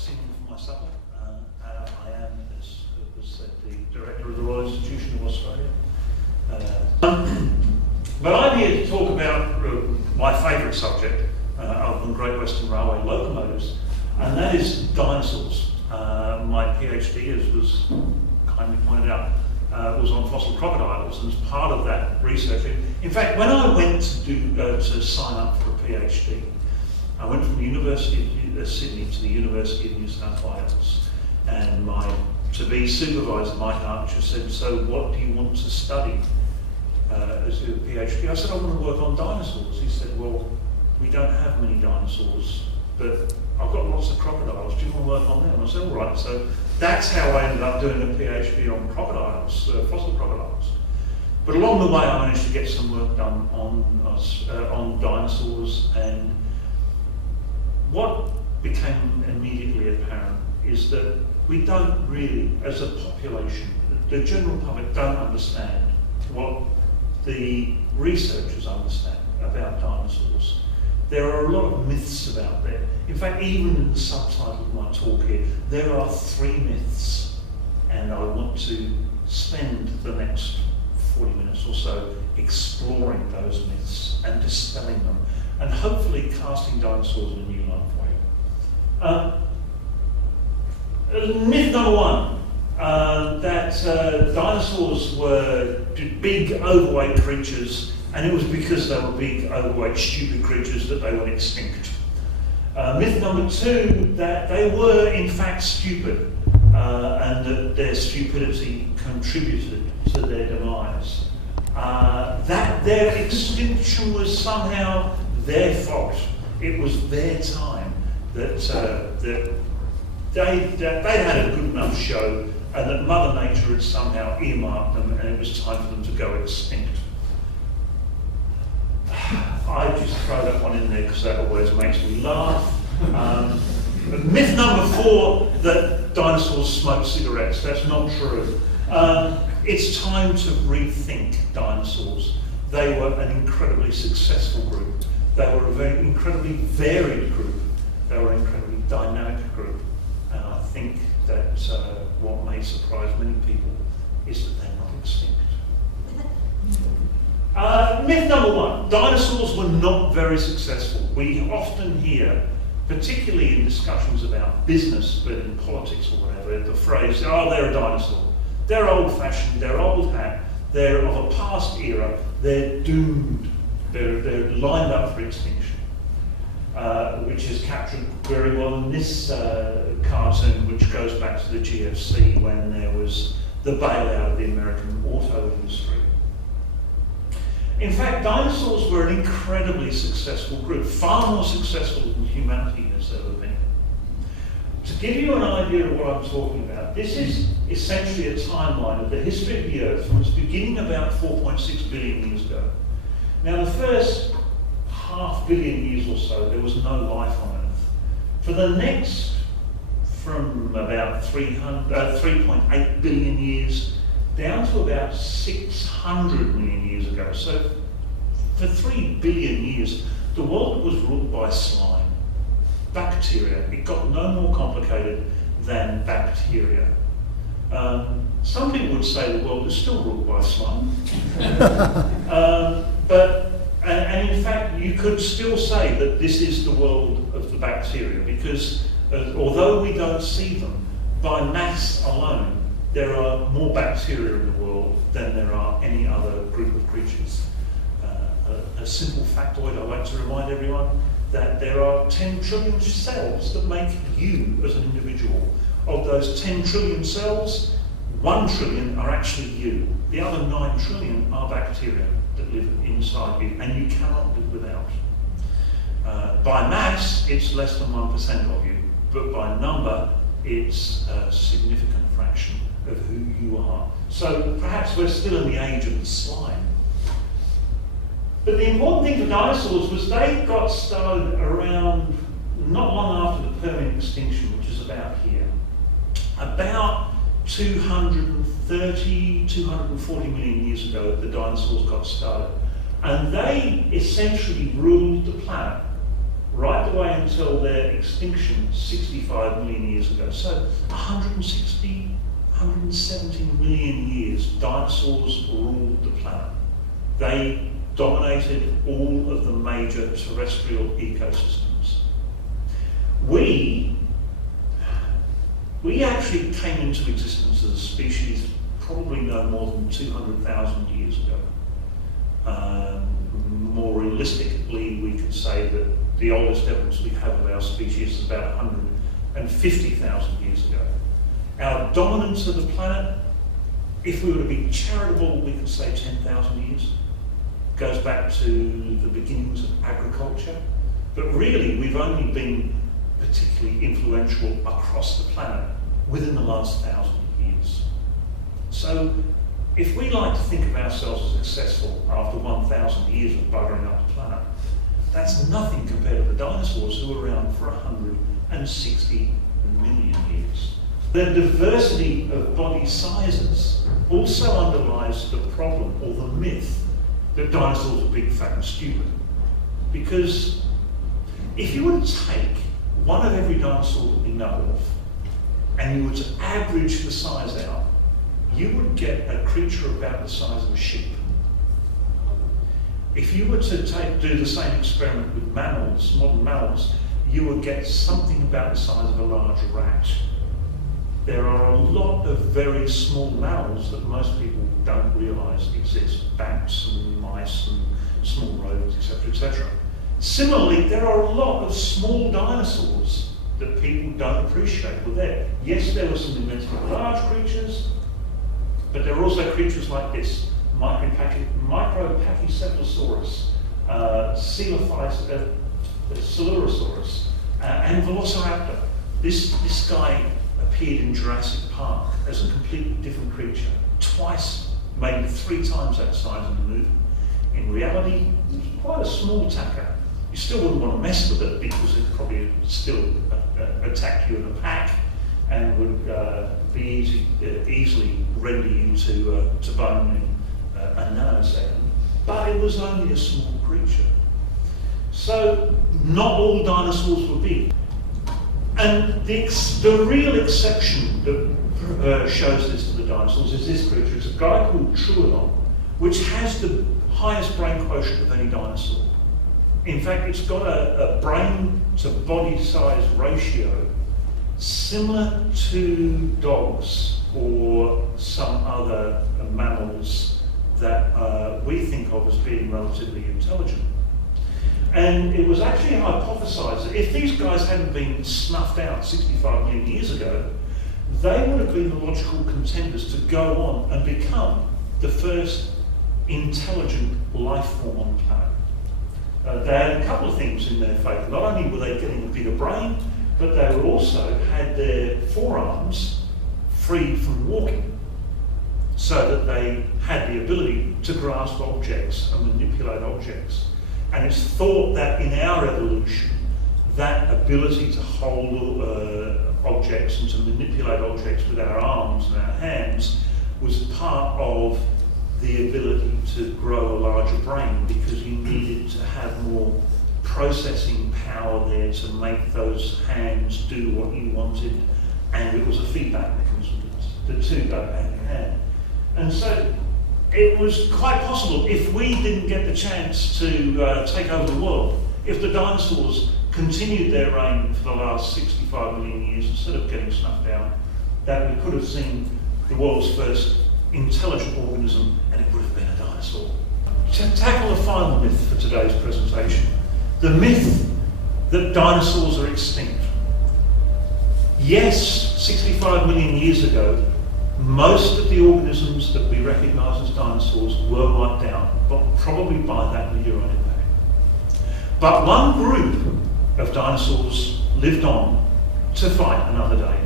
singing for my supper. I am, as was said, the Director of the Royal Institution of Australia. But I'm here to talk about my favourite subject, other than Great Western Railway locomotives, and that is dinosaurs. My PhD, as was kindly pointed out, was on fossil crocodiles, and as part of that research, in fact, when I went to sign up for a PhD, I went from the University of Sydney to the University of New South Wales, and my to-be supervisor, Mike Archer, said, "So what do you want to study as a PhD?" I said, "I want to work on dinosaurs." He said, "Well, we don't have many dinosaurs, but I've got lots of crocodiles. Do you want to work on them?" I said, "All right." So that's how I ended up doing a PhD on crocodiles, fossil crocodiles. But along the way, I managed to get some work done on dinosaurs, and what became immediately apparent is that we don't really, as a population, the general public don't understand what the researchers understand about dinosaurs. There are a lot of myths about there. In fact, even in the subtitle of my talk here, there are 3 myths, and I want to spend the next 40 minutes or so exploring those myths and dispelling them, and hopefully casting dinosaurs in a new light way. Myth number 1, that dinosaurs were big, overweight creatures, and it was because they were big, overweight, stupid creatures that they went extinct. Myth number 2, that they were in fact stupid, and that their stupidity contributed to their demise. That their extinction was somehow their fault. It was their time, that they'd had a good enough show, and that Mother Nature had somehow earmarked them, and it was time for them to go extinct. I just throw that one in there because that always makes me laugh. Myth number 4, that dinosaurs smoked cigarettes. That's not true. It's time to rethink dinosaurs. They were an incredibly successful group. They were a very incredibly varied group. They were an incredibly dynamic group. And I think that what may surprise many people is that they're not extinct. Myth number 1, dinosaurs were not very successful. We often hear, particularly in discussions about business, but in politics or whatever, the phrase, "Oh, they're a dinosaur. They're old-fashioned, they're old hat, they're of a past era, they're doomed, they're lined up for extinction," which is captured very well in this cartoon, which goes back to the GFC when there was the bailout of the American auto industry. In fact, dinosaurs were an incredibly successful group, far more successful than humanity has ever been. To give you an idea of what I'm talking about, this is essentially a timeline of the history of the Earth from its beginning about 4.6 billion years ago. Now, the first half billion years or so, there was no life on Earth. For the next, from about 3.8 billion years down to about 600 million years ago. So for 3 billion years, the world was ruled by slime, bacteria. It got no more complicated than bacteria. Some people would say the world is still ruled by slime. And in fact, you could still say that this is the world of the bacteria, because although we don't see them, by mass alone, there are more bacteria in the world than there are any other group of creatures. A simple factoid I like to remind everyone, that there are 10 trillion cells that make you as an individual. Of those 10 trillion cells, 1 trillion are actually you. The other 9 trillion are bacteria that live inside you, and you cannot live without. By mass, it's less than 1% of you, but by number, it's a significant fraction of who you are. So perhaps we're still in the age of the slime. But the important thing for dinosaurs was they got started around not long after the Permian extinction, which is about here. About 230, 240 million years ago, the dinosaurs got started. And they essentially ruled the planet right the way until their extinction 65 million years ago. So 160, 170 million years, dinosaurs ruled the planet. They dominated all of the major terrestrial ecosystems. We actually came into existence as a species probably no more than 200,000 years ago. More realistically, we could say that the oldest evidence we have of our species is about 150,000 years ago. Our dominance of the planet, if we were to be charitable, we could say 10,000 years. Goes back to the beginnings of agriculture. But really, we've only been particularly influential across the planet within the last 1,000 years. So, if we like to think of ourselves as successful after 1,000 years of buggering up the planet, that's nothing compared to the dinosaurs who were around for 160 million years. The diversity of body sizes also underlies the problem or the myth that dinosaurs are big, fat and stupid. Because if you were to take one of every dinosaur that we know of and you were to average the size out, you would get a creature about the size of a sheep. If you were to do the same experiment with mammals, modern mammals, you would get something about the size of a large rat. There are a lot of very small mammals that most people don't realise exist. Bats and mice and small rodents, etc., etc. Similarly, there are a lot of small dinosaurs that people don't appreciate were there. Yes, there were some immensely large creatures, but there are also creatures like this, Micropachycephalosaurus, Coelurosaurus, and Velociraptor. This guy appeared in Jurassic Park as a completely different creature, twice, maybe 3 times that size in the movie. In reality, it's quite a small attacker. You still wouldn't want to mess with it because it probably still attack you in a pack and would be easily render you to bone in a nanosecond. But it was only a small creature. So not all dinosaurs were big. And the real exception that shows this to the dinosaurs is this creature. It's a guy called Troodon, which has the highest brain quotient of any dinosaur. In fact, it's got a brain to body size ratio similar to dogs or some other mammals that we think of as being relatively intelligent. And it was actually hypothesized that if these guys hadn't been snuffed out 65 million years ago, they would have been the logical contenders to go on and become the first intelligent life form on the planet. They had a couple of things in their favour. Not only were they getting a bigger brain, but they were also had their forearms free from walking, so that they had the ability to grasp objects and manipulate objects. And it's thought that in our evolution, that ability to hold objects and to manipulate objects with our arms and our hands was part of the ability to grow a larger brain, because you needed to have more processing power there to make those hands do what you wanted, and it was a feedback mechanism. The two go hand in hand. And so it was quite possible, if we didn't get the chance to take over the world, if the dinosaurs continued their reign for the last 65 million years instead of getting snuffed out, that we could have seen the world's first intelligent organism, and it would have been a dinosaur. To tackle the final myth for today's presentation, the myth that dinosaurs are extinct. Yes, 65 million years ago, most of the organisms that we recognise as dinosaurs were wiped out, but probably by that meteorite impact. But one group of dinosaurs lived on to fight another day,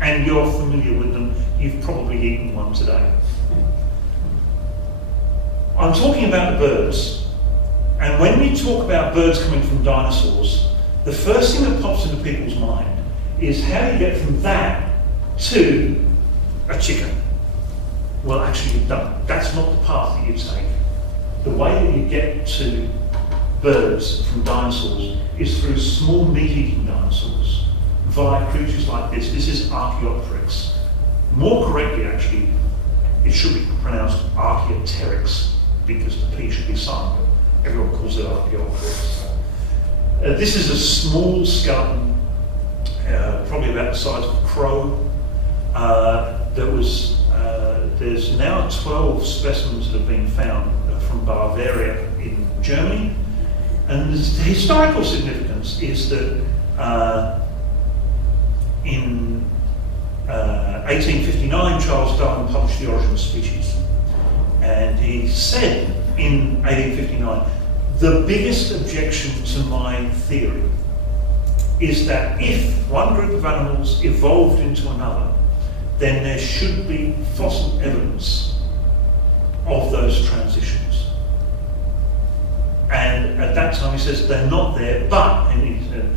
and you're familiar with them. You've probably eaten one today. I'm talking about the birds, and when we talk about birds coming from dinosaurs, the first thing that pops into people's mind is how do you get from that to a chicken? Well, actually, no, that's not the path that you take. The way that you get to birds from dinosaurs is through small meat-eating dinosaurs via creatures like this. This is Archaeopteryx. More correctly, actually, it should be pronounced Archaeopteryx because the P should be silent. Everyone calls it Archaeopteryx. This is a small skeleton, probably about the size of a crow. There's now 12 specimens that have been found from Bavaria in Germany. And the historical significance is that in 1859, Charles Darwin published The Origin of Species. And he said in 1859, the biggest objection to my theory is that if one group of animals evolved into another, then there should be fossil evidence of those transitions. And at that time he says they're not there, but, and he said,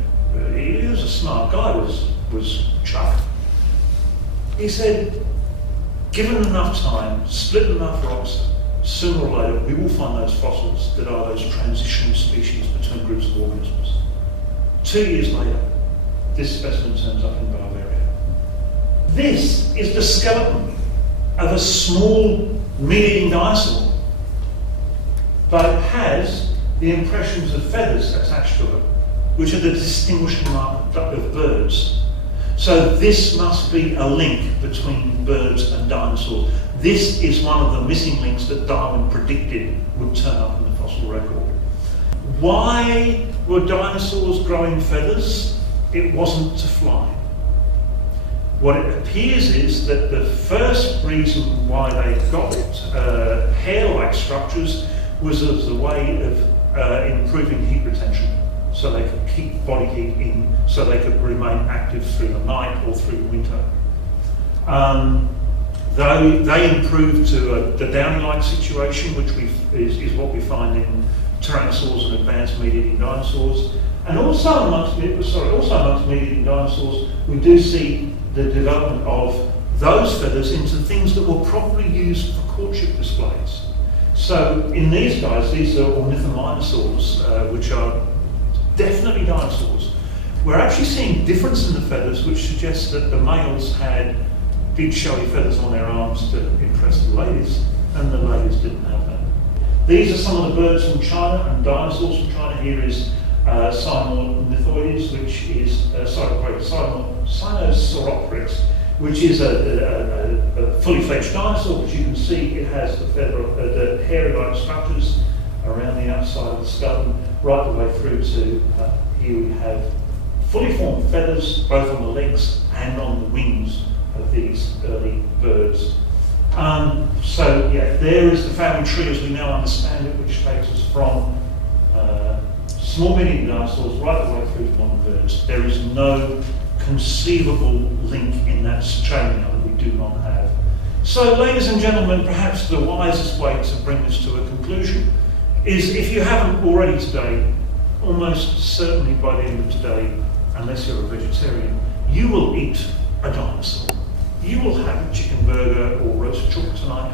he was a smart guy, was Chuck. He said, given enough time, split enough rocks, sooner or later we will find those fossils that are those transitional species between groups of organisms. 2 years later, this specimen turns up in Bavaria. This is the skeleton of a small meat-eating dinosaur, but it has the impressions of feathers attached to it, which are the distinguishing mark of birds. So this must be a link between birds and dinosaurs. This is one of the missing links that Darwin predicted would turn up in the fossil record. Why were dinosaurs growing feathers? It wasn't to fly. What it appears is that the first reason why they got hair-like structures was as a way of improving heat retention, so they could keep body heat in, so they could remain active through the night or through the winter. They improved to the downy-like situation, which is what we find in tyrannosaurs and advanced meat-eating dinosaurs. And also amongst meat-eating dinosaurs, we do see the development of those feathers into things that were probably used for courtship displays. So in these guys, these are ornithomimosaurs, which are definitely dinosaurs. We're actually seeing difference in the feathers, which suggests that the males had big showy feathers on their arms to impress the ladies, and the ladies didn't have that. These are some of the birds from China and dinosaurs from China. Here is Sinornithoides, which is Sinosauropteryx, which is a fully fledged dinosaur. As you can see, it has the hairy-like structures around the outside of the skeleton, right the way through to here we have fully formed feathers, both on the legs and on the wings of these early birds. So yeah, there is the family tree as we now understand it, which takes us from small meat-eating dinosaurs right the way through to modern birds. There is no conceivable link in that chain that we do not have. So, ladies and gentlemen, perhaps the wisest way to bring this to a conclusion is, if you haven't already today, almost certainly by the end of today, unless you're a vegetarian, you will eat a dinosaur. You will have a chicken burger or roast chook tonight.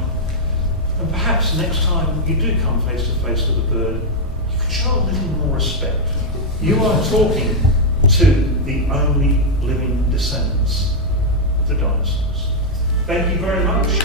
And perhaps next time you do come face to face with a bird, you could show a little more respect. You are talking to the only living descendants of the dinosaurs. Thank you very much.